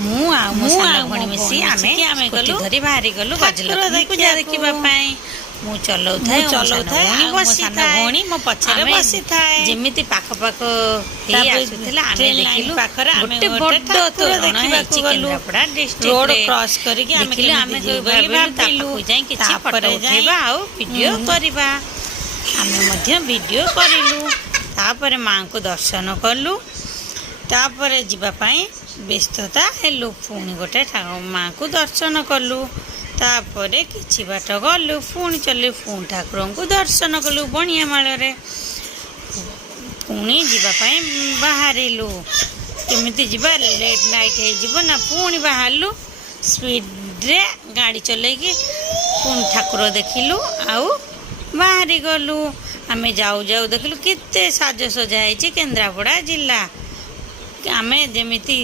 मो साना भणी मिसी आमे गलु धरी बाहरी गलु गजलक्ष्मी पूजा देखिबा पाई मु चलौ थाए भणी बसी भणी मो पछरे बसी थाए जेमिति पाख पाख हे आसुथिला आमे देखिलु गोटे बड्ड तोरण देखिबाकू गलु रोड क्रॉस करिके आमे गली भाबिलु जाई किछि फोटो उठेबा आ वीडियो करबा आमे मध्य वीडियो करिलु तापर मां को दर्शन कलु तापर जीवा पाई व्यस्तता हेलु पुणी गोटे माँ को दर्शन कलु तापर किछि बाट गलु पुणी चलु पुणी ठाकुर को दर्शन कलु बणिया माल पुणी जीवाई बाहरिलु केमिति जीवा लेट नाइट हो ना पुणी बाहरलु स्पीड रे गाड़ी चलैकी पुणी ठाकुर देखिलु आउ बाहरी गलु आमे जाऊ जाऊ देखिलु केते साजसजा है केन्द्रापड़ा जिला आमे जेमिति